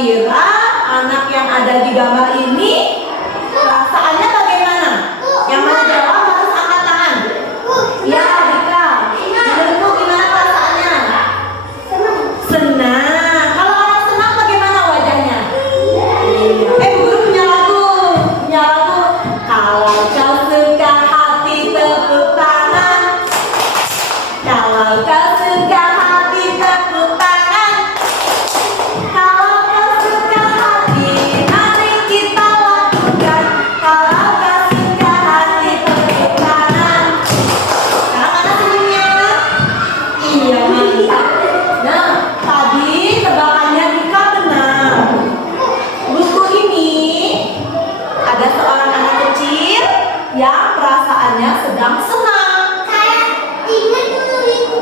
Kira-kira anak yang ada di gambar ini perasaannya bagaimana? Yang mau jawab harus angkat tangan. Ya, Dika. Menurutmu gimana perasaannya? Senang. Kalau orang senang bagaimana wajahnya? Bu Guru punya lagu. Kalau kau suka hati tepuk tangan. Kalau kau suka hati tepuk tangan. Kalau kau suka hati, mari kita lakukan. Kalau kau suka hati tepuk tangan. Sekarang mana senyumnya? Iya, mantap. Nah, tadi tebakannya Dika benar. Buku ini ada seorang anak kecil yang perasaannya sedang senang. Kayak ingat dulu ibu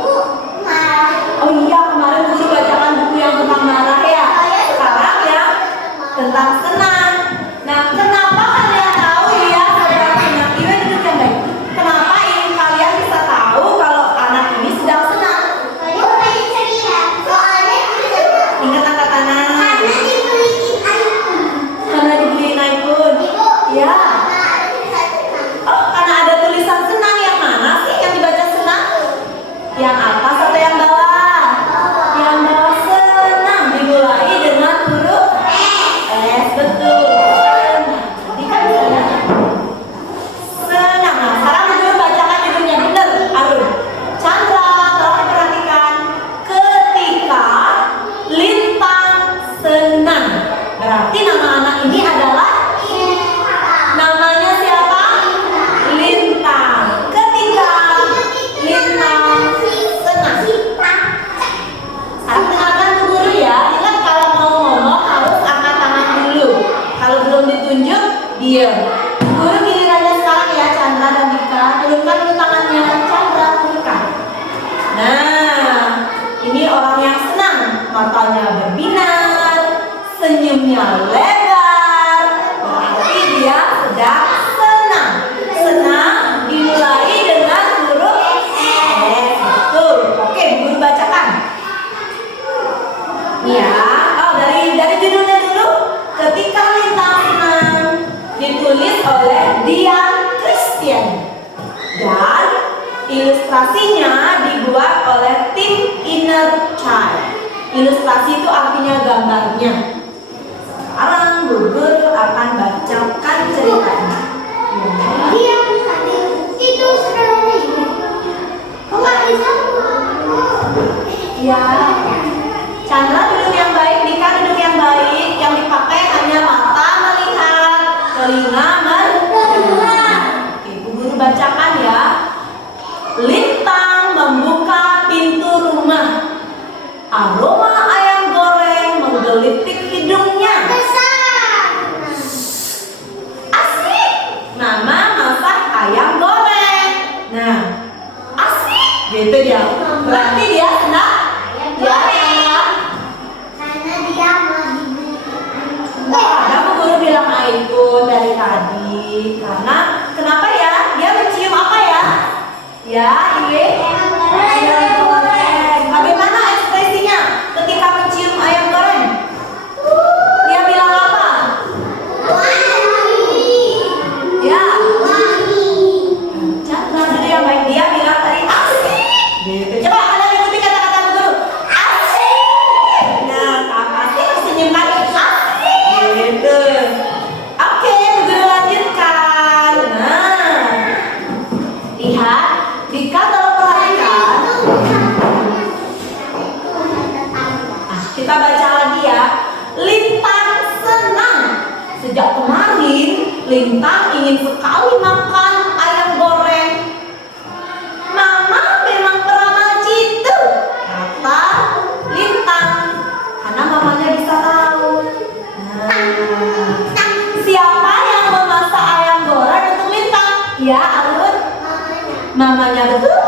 marah. Oh iya, kemarin guru bacakan buku yang tentang marah ya. Sekarang ya tentang senang. Nah, kenapa kalian tahu ya sedang senang? Iya, duduk yang baik. Kenapa ini kalian bisa tahu kalau anak ini sedang senang? Oh, tadi ceria. Soalnya Ingat angkat tangan. karena dibeliin iPhone. Karena dibeliin iPhone. Ibu. Ya. Karena ada tulisan senang. Oh, karena ada tulisan senang. Yang mana sih yang dibaca senang? Yang atas atau yang bawah? Yang bawah senang dimulai dengan huruf S. Betul. Senang. Dika bisa ya? Senang. Nah, sekarang dulu bacakan judulnya benar, Arun. Chandra, tolong perhatikan. Ketika Lintang senang. Berarti nama anak ini adalah namanya siapa? Lintang. Ketika Lintang senang. Sekarang dengarkan Bu Guru ya. Ingat kalau mau ngomong harus angkat tangan dulu. Kalau belum ditunjuk, diam. Bu Guru gilirannya sekarang ya, Chandra dan Dika. Turunkan dulu tangannya. Chandra, turunkan. Nah, ini orang yang senang. Matanya berbinar, senyumnya lebar. Berarti dia sedang senang. Senang dimulai dengan huruf S. Betul. Oke, Bu Guru bacakan. Ya, oh dari judulnya dulu. Ketika Lintang senang, ditulis oleh Dian Christian dan ilustrasinya dibuat oleh tim Inner Child. Ilustrasi itu artinya gambarnya. Sekarang Bu Guru akan bacakan ceritanya. Dia bukan itu sebenarnya ibu. Kok nggak bisa? Ya, Chandra duduk yang baik, Dika duduk yang baik. Yang dipakai hanya mata melihat, telinga mendengar. Oke, Bu Guru bacakan ya. Lintang membuka pintu rumah. Aroma ayam goreng menggelitik hidungnya. Besar. Asik. Nama masak ayam goreng. Nah, asik. Gitu dia. Berarti dia senang. Ya, ya. Karena dia mau dibeliin Ada Bu Guru bilang iPhone dari tadi. Karena kenapa ya? Dia mencium apa ya? Ya, ini ayam goreng. Bagaimana ekspresinya ketika mencium ayam goreng? Dia bilang apa? Ya. Chandra dulu yang baik, dia bilang tadi asik. Gitu. Coba kalian ikuti kata-kata Bu Guru. Asik. Nah, apa sih senyumkan asik. Gitu. Oke, Bu Guru lanjutkan. Nah, lihat, Dika tolong perhatikan. Kita baca lagi ya. Lintang senang. Sejak kemarin, Lintang ingin sekali makan ayam goreng. Mama memang peramal jitu, kata Lintang. Karena mamanya bisa tahu. Nah, siapa yang memasak ayam goreng untuk Lintang? Ya, Arun. Mamanya betul?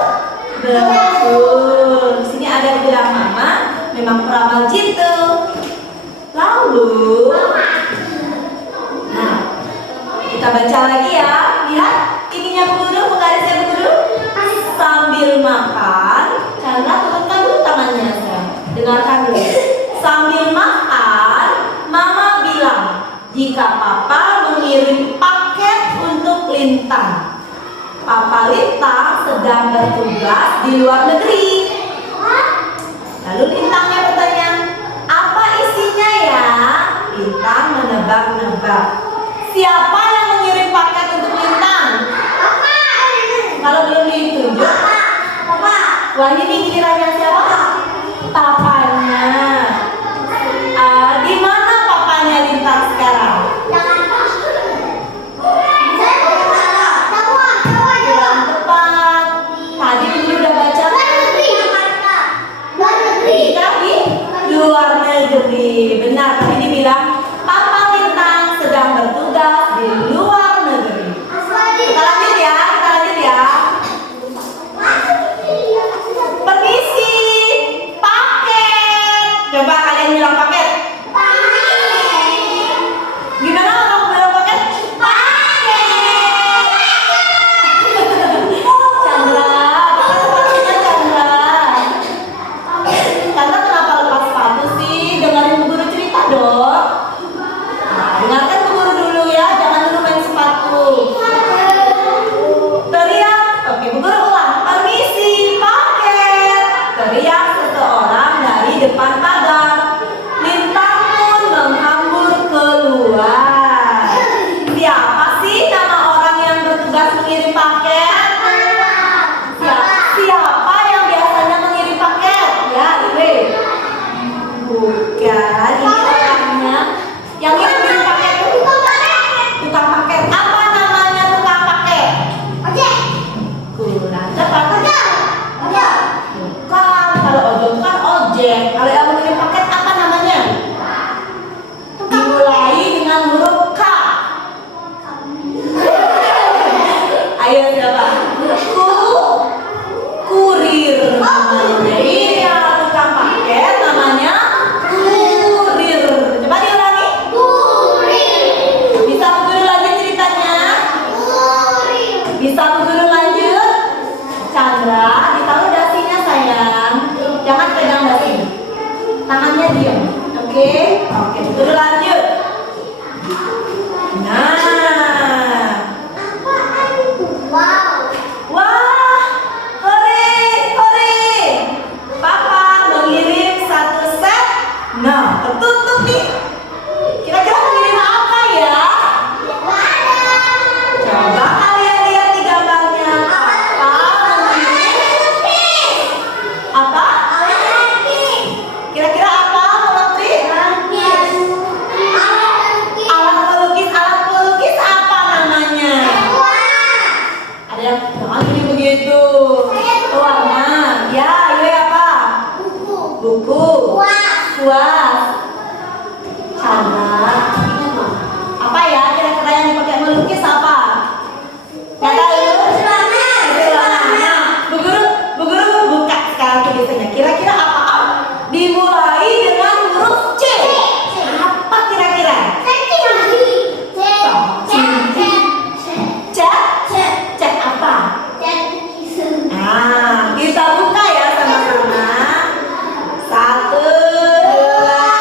Betul. Di sini ada yang bilang mama memang peramal jitu. Lalu, nah, kita baca lagi ya. Lihat, ininya Bu Guru, penggarisnya Bu Guru. Sambil makan, Chandra turunkan dulu tangannya. Dengarkan dulu. Sambil makan, jika Papa mengirim paket untuk Lintang. Papa Lintang sedang bertugas di luar negeri. Lalu Lintangnya bertanya, apa isinya ya? Lintang menebak-nebak. Siapa yang mengirim paket untuk Lintang? Kalau belum ditunjuk, wah ini gilirannya siapa? Papanya. Di mana papanya Lintang sekarang? Kurang tepat. Tadi Bunda udah baca. Kita di luar negeri. Benar, tadi dibilang Papa Lintang sedang bertugas di luar negeri. Kita lanjut ya, Permisi, paket. Coba kalian bilang paket. Gimana orang bilang paket? Paket. Chandra, lepas sepatunya Chandra. Chandra kenapa lepas sepatu sih? Dengerin Bu Guru cerita dong. Nah, dengarkan Bu Guru dulu ya, jangan dulu main sepatu. Teriak, oke Bu Guru ulang. Permisi, paket. Teriak seseorang dari depan pagar. Lintang pun menghambur keluar. Siapa sih nama orang yang bertugas mengirim paket? Siapa yang biasanya mengirim paket? Ya, Iwe. Bukan, ini orangnya yang ngirim paket. Tukang paket. Apa namanya tukang paket? Kurang tepat. Bukan, kalau ojek kan ojek. Kalau yang mengirim paket apa namanya? Dimulai dengan huruf K. Ayo siapa? Kurir namanya. Iya, tukang paket namanya kurir. Coba diulangi. Bisa Bu Guru lanjut ceritanya? Bisa Bu Guru lanjut? Chandra, ditaruh dasinya sayang. Jangan pegang dasi. Tangannya diam. Oke? Oke, Bu Guru lanjut. Nah. Wah, hore. Papa mengirim satu set. Nah, tertutup nih. Kira-kira mengirim apa ya? Coba kalian lihat di gambarnya. Papa mengirim apa? Kira-kira apa, Menteri? Alat melukis apa namanya? Ada yang jangan bunyi begitu. Warna. Ya, ini apa? Buku. Kuas. Chandra. Apa ya kira-kira yang dipakai melukis apa? Nggak tahu. Celana. Bu Guru buka sekarang tulisannya. Kira-kira apa? Dimulai dengan huruf C. Apa kira-kira? Cek apa? Nah, kita buka ya sama-sama. 1, 2,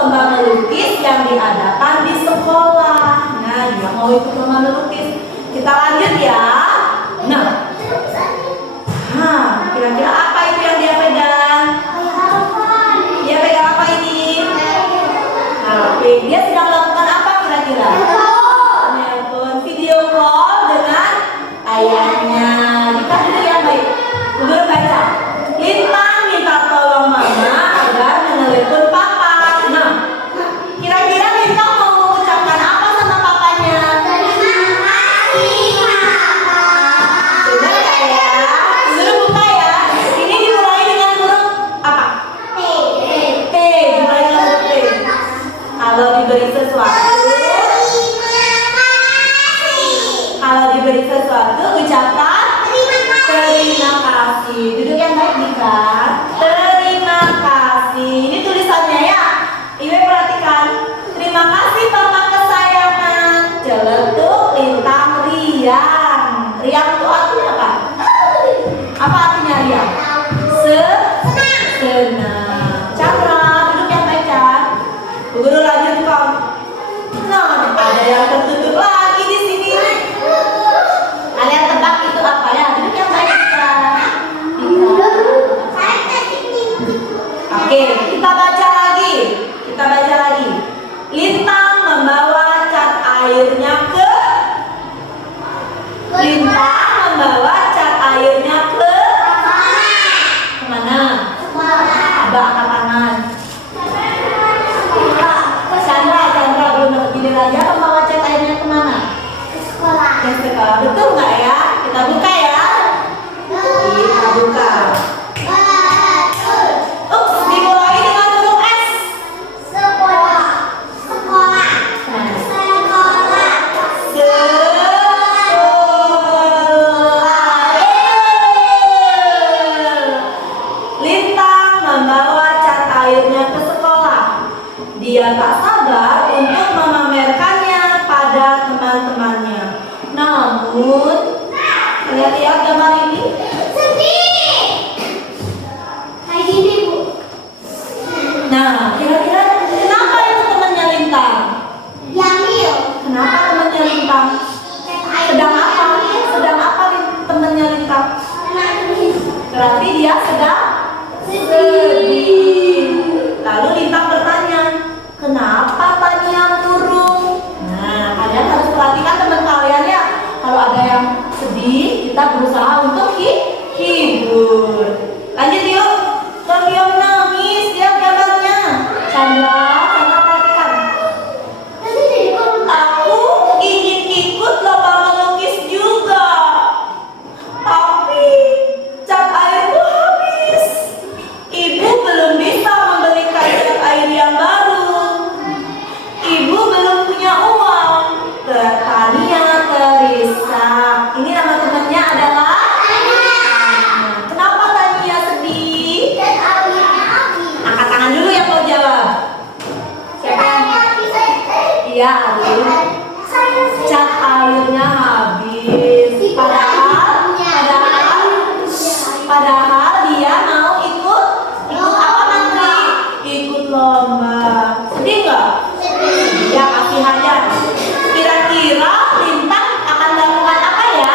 lomba melukis yang diadakan di sekolah. Nah, dia mau ikut lomba melukis. Kita lanjut ya. Nah, kira-kira apa itu yang dia pegang? Dia pegang apa ini? HP. Dia sedang melakukan apa kira-kira? Nelpon, video call dengan ayahnya. Kita dulu yang baik. Guru baca. Lintang minta tolong mama agar menelepon papa. Nah, kira-kira Lintang mau mengucapkan apa sama papanya? Benar nggak ya? Guru buka ya. Ini dimulai dengan huruf apa? T. Dimulai dengan huruf T. Kalau diberi sesuatu, ucapkan terima kasih. Duduk yang baik Dika. Terima kasih. Ini tulisannya ya. Ibu perhatikan. Terima kasih Papa kesayangan. Celetuk Lintang riang. Riang itu artinya apa? Apa artinya riang? Senang. Chandra, duduk yang baik kan? Bu Guru lanjutkan. Nah, ada yang tertutup lagi di sini. Kalian tebak itu apa ya? Duduk yang baik kan? Oke, kita baca lagi. Lintang membawa cat airnya ke kemana? Coba angkat tangan. Chandra belum dapat ide lagi. Apa membawa cat airnya kemana? Ke sekolah. Betul nggak ya? Kita buka ya. Kita buka. Ups, dimulai dengan huruf S. Lintang membawa cat airnya ke sekolah. Dia tak sabar untuk memamerkannya pada teman-temannya. Namun, lihat gambar ini. Nah, kira-kira kenapa itu temannya Lintang? Kenapa temannya Lintang? Sedang apa temannya Lintang? Berarti dia sedang sedih. Lalu Lintang bertanya, kenapa Tania murung? Nah, kalian harus perhatikan teman kalian ya. Kalau ada yang sedih, kita berusaha untuk hibur. Lanjut yuk. Yang nangis, lihat gambarnya. Chandra perhatikan. Aku ingin ikut lomba melukis juga, tapi cat airku habis. Ibu belum bisa membelikan cat air yang baru. Ibu belum punya uang. Tania terisak. Ini nama temannya adalah Tania. Kenapa Tania sedih? Angkat tangan dulu yang mau jawab. Siapa? Iya, cat airnya habis. Padahal dia mau ikut apa nanti? Ikut lomba. Sedih nggak? Ya, kasihan. Kira-kira Lintang akan melakukan apa ya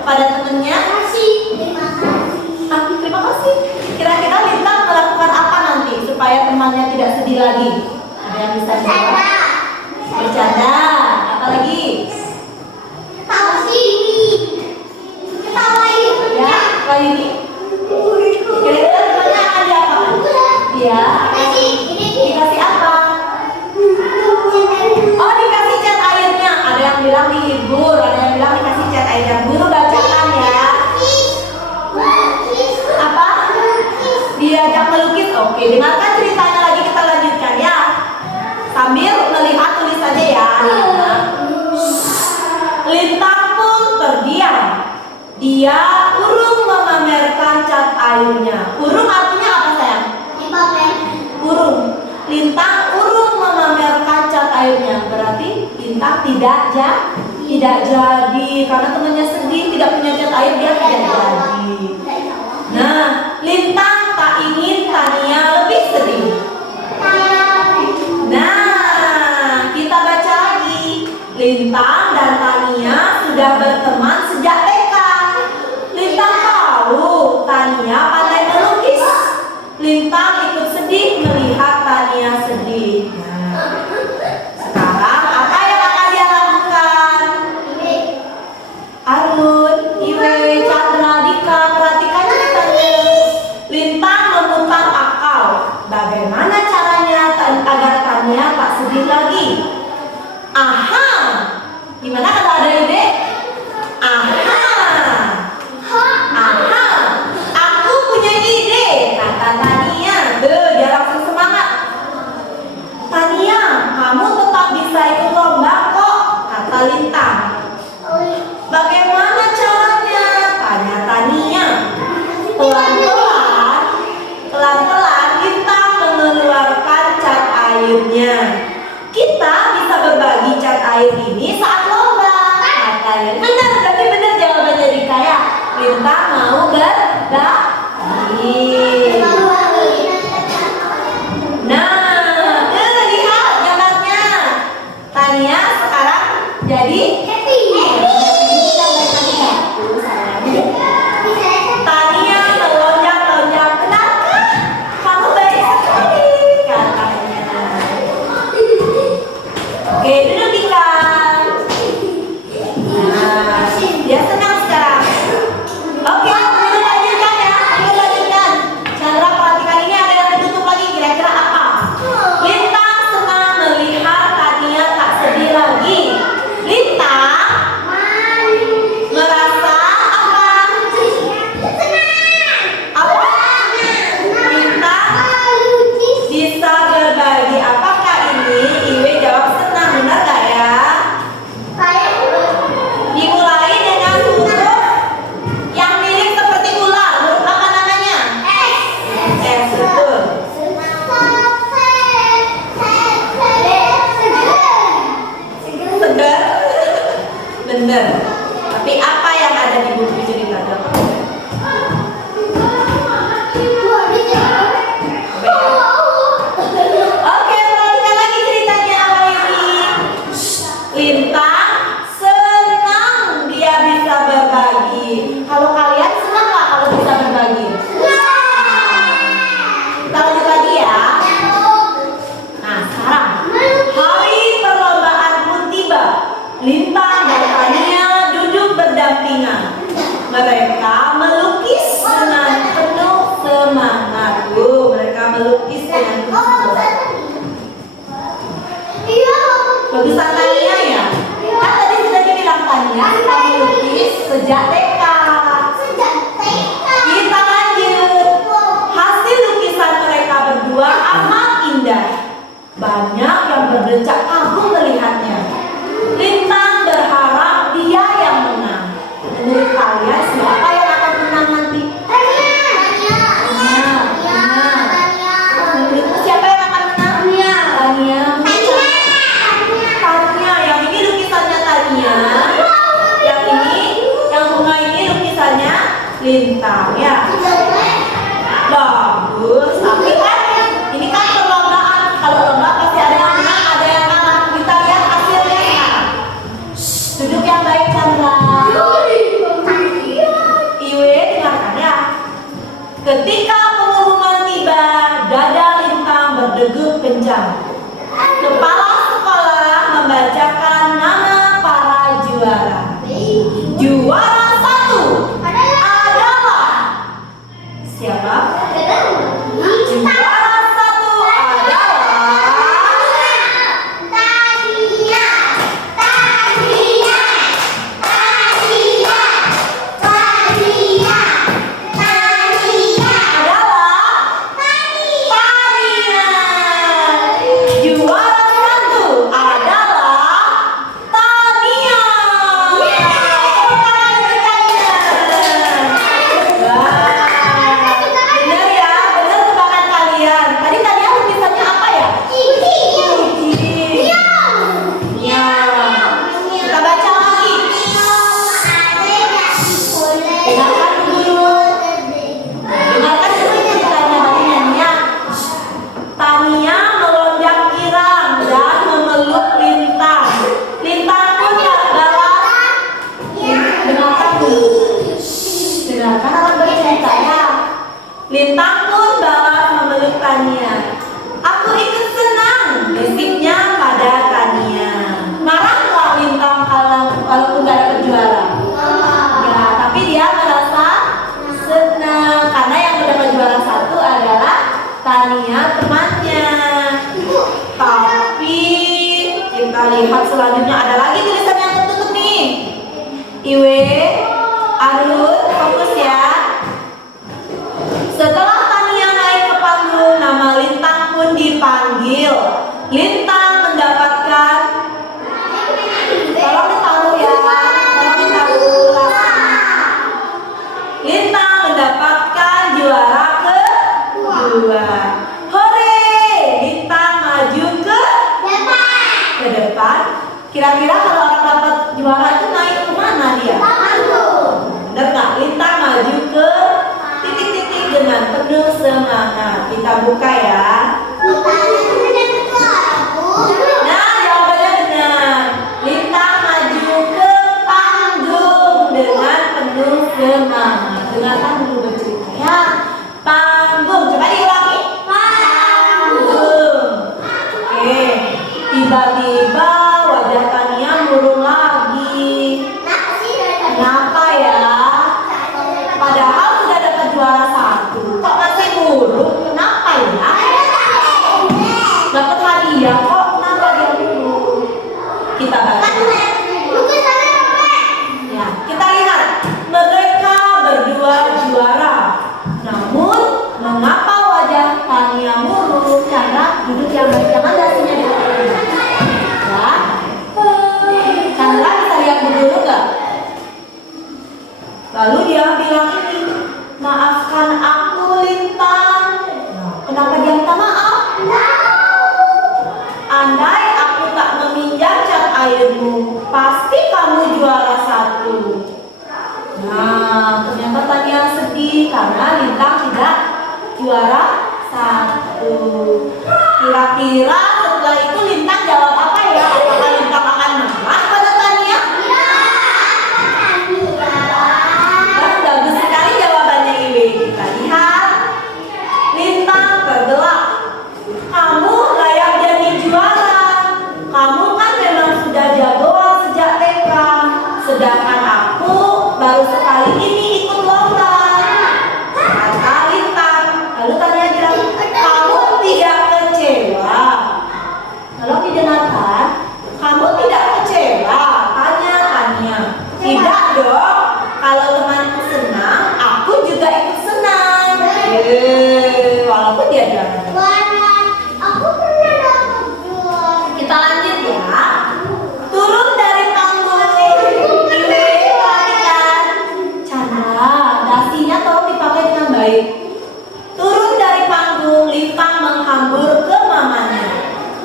kepada temannya? Terima kasih. Kira-kira Lintang melakukan apa nanti supaya temannya tidak sedih lagi? Ada yang bisa jawab? Bercanda. Apa lagi? Ya, apa ini? Kira-kira temannya akan diapakan? Ya. Dikasih apa? Oh, dikasih cat airnya. Ada yang bilang dihibur, ada yang bilang dikasih cat airnya. Guru bacakan ya. Apa? Diajak melukis. Oke, dengarkan ceritanya lagi, kita lanjutkan ya. Sambil melihat tulisannya ya. Lintang pun terdiam. Dia urung memamerkan cat airnya. Urung artinya apa sayang? Urung. Lintang urung memamerkan cat airnya. Berarti Lintang tidak jadi karena temannya sedih, tidak punya cat air, dia tidak jadi. Nah, Lintang tak ingin Tania lebih sedih. Tania tak sedih lagi. Aha, gimana kata ada ide? Aha, aha, aku punya ide, kata Tania. Dia langsung semangat. Tania, kamu tetap bisa ikut lomba kok, kata Lintang. Bagaimana caranya? Tanya Tania. Pelan-pelan Lintang mengeluarkan cat airnya. Kita bisa berbagi cat air ini saat lomba, katanya. Benar, berarti benar jawabannya Rika ya. Lintang mau berbagi. Nah, lihat gambarnya. Tania sekarang jadi Tania melonjak-lonjak. Benarkah? Kamu baik sekali, katanya. Oke, duduk Dika. Nah, dia senang sekarang. Oke, kita lanjutkan ya. Kita lanjutkan. Chandra, perhatikan ini ada yang ditutup lagi. Kira-kira apa? Lintang senang melihat Tania tak sedih lagi. Lintang merasa apa? Apa? Lintang bisa berbagi. Apakah ini? Iwe jawab senang. Benar gak ya? Dimulai dengan huruf yang mirip seperti ular. Huruf apa namanya? S, betul. Segar. Bener. Tapi apa yang ada di buku cerita? Oke, perhatikan lagi ceritanya apa ini. Lintang senang dia bisa berbagi. Kalau kalian senang nggak kalau bisa berbagi? Kita lanjut lagi ya. Nah, sekarang hari perlombaan pun tiba. Lintang dan Tania duduk berdampingan. Mereka melukis dengan penuh semangat. Mereka melukis dengan penuh semangat. Bagusan Tania ya. Kan tadi sudah dibilang Tania suka melukis sejak TK. Kita lanjut. Hasil lukisan mereka berdua amat indah. Banyak yang berdecak kagum melihatnya. Lintang berharap dia yang menang. Menurut kalian siapa yang akan menang nanti? Menurutmu siapa yang akan menang? Tania. Tania, yang ini lukisannya Tania. Yang ini, yang bunga ini lukisannya Lintang ya. Bagus. Tapi kan ini kan perlombaan. Kalau lomba pasti ada yang menang, ada yang kalah. Kita lihat hasilnya sekarang. Duduk yang baik Chandra. Iwe dengarkan ya. Ketika pengumuman tiba, dada Lintang berdegup kencang. Kepala sekolah membacakan nama para juara. Juara 1 adalah siapa? Juara 1 adalah Tania. lihat selanjutnya ada lagi tulisan yang tertutup nih. Iwe, Arun, fokus ya. Setelah Tania naik ke panggung, nama Lintang pun dipanggil. Lintang mendapatkan, tolong ditaruh ya, tolong ditaruh. Lintang mendapatkan juara kedua. Hore, Lintang maju ke depan. Kira-kira kalau orang dapat juara itu naik ke mana dia? Bener nggak? Lintang maju ke titik-titik dengan penuh semangat. Kita buka ya. Nah, jawabannya benar. Lintang maju ke panggung dengan penuh semangat. Dengarkan dulu bercerita ya. Panggung, coba diulangi. Panggung. Oke. Tiba-tiba wajah Tania murung lagi. Kenapa ya? Padahal sudah dapat juara 1, kok masih murung? Kenapa ya? Dapat hadiah kok, kenapa dia murung? Kita baca. Ya, kita lihat. Mereka berdua juara. Namun, mengapa wajah Tania murung? Chandra, duduk yang baik. Jangan dasinya di atas. Ya. Chandra bisa lihat dulu nggak? Lalu dia bilang ini, maafkan aku Lintang. Nah, kenapa dia minta maaf? Andai aku tak meminjam cat airmu, pasti kamu juara 1. Nah, ternyata Tania sedih karena Lintang tidak juara 1. Kira-kira setelah itu Lintang jawab apa ya? Apakah Lintang akan marah pada Tania? Bagus sekali jawabannya Iwi. Kita lihat. Lintang tergelak. Kamu layak jadi juara. Kamu kan memang sudah jagoan sejak TK. Sedangkan aku baru sekali ini ikut lomba. Kata Lintang. Lalu Tania bilang, kamu tidak kecewa? Kalau didengarkan, kamu tidak kecewa? Tanya Tania. Tidak dong. Kalau temanku senang, aku juga ikut senang. Walaupun dia jangan. Kita lanjut ya. Turun dari panggung. Iwe, perhatikan. Chandra, dasinya tolong dipakai dengan baik. Turun dari panggung, Lintang menghambur ke mamanya.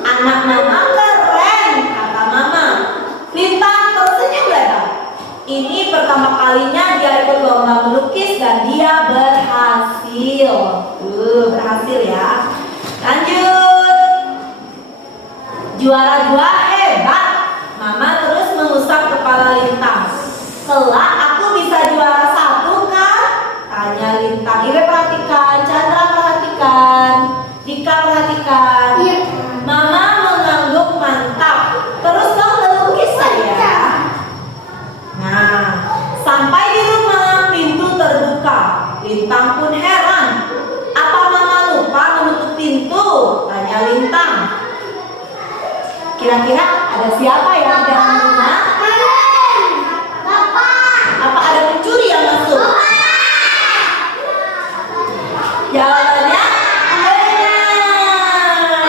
Anak mama keren, kata mama. Lintang tersenyum lebar. Ini pertama kalinya dia ikut lomba melukis dan dia berhasil. Berhasil ya. Lanjut. Juara 2 hebat. Mama terus mengusap kepala Lintang. Kelak aku bisa juara 1 kan? Tanya Lintang. Iwe perhatikan, Chandra perhatikan, Dika perhatikan. Mama mengangguk mantap. Terus dong melukis saya. Nah, sampai di rumah pintu terbuka. Lintang pun heran. Apa mama lupa menutup pintu? Tanya Lintang. Kira-kira ada siapa ya di dalam rumah? Apa ada pencuri yang masuk? Jawabannya benar.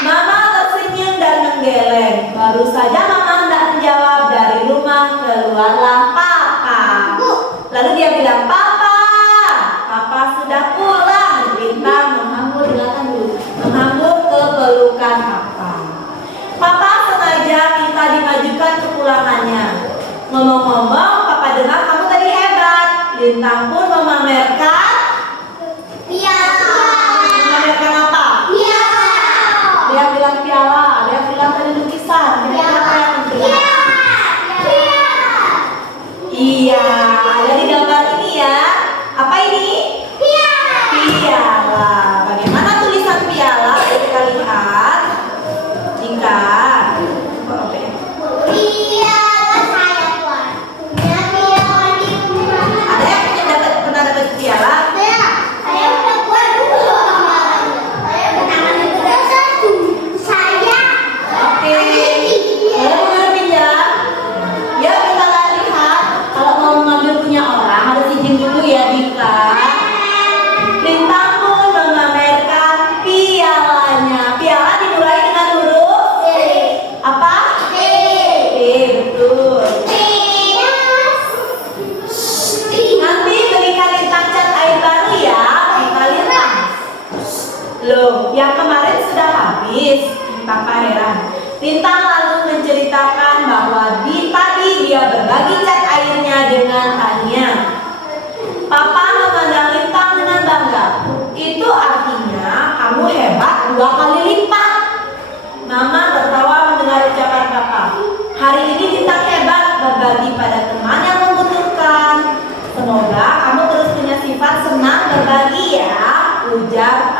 Mama tersenyum dan menggeleng. Baru saja mama hendak menjawab, dari rumah keluarlah papa. Lalu dia bilang, papa sudah pulang. Lintang menghambur ke pelukan papa. Papa sengaja minta dimajukan kepulangannya. Ngomong-ngomong, papa dengar kamu tadi hebat. Lintang pun memamerkan memamerkan apa? Ada yang bilang piala, ada yang bilang tadi lukisan. Apa yang bilang? Iya, ada di gambar ini ya. Apa ini? Piala. Bagaimana tulisan piala? Kita lihat. Jika Loh, yang kemarin sudah habis. Papa heran. Lintang lalu menceritakan bahwa tadi dia berbagi cat airnya dengan Tania. Papa memandang Lintang dengan bangga. Itu artinya kamu hebat 2 kali lipat. Mama tertawa mendengar ucapan Papa. Hari ini Lintang hebat berbagi pada teman yang membutuhkan. Semoga kamu terus punya sifat senang berbagi ya, ujar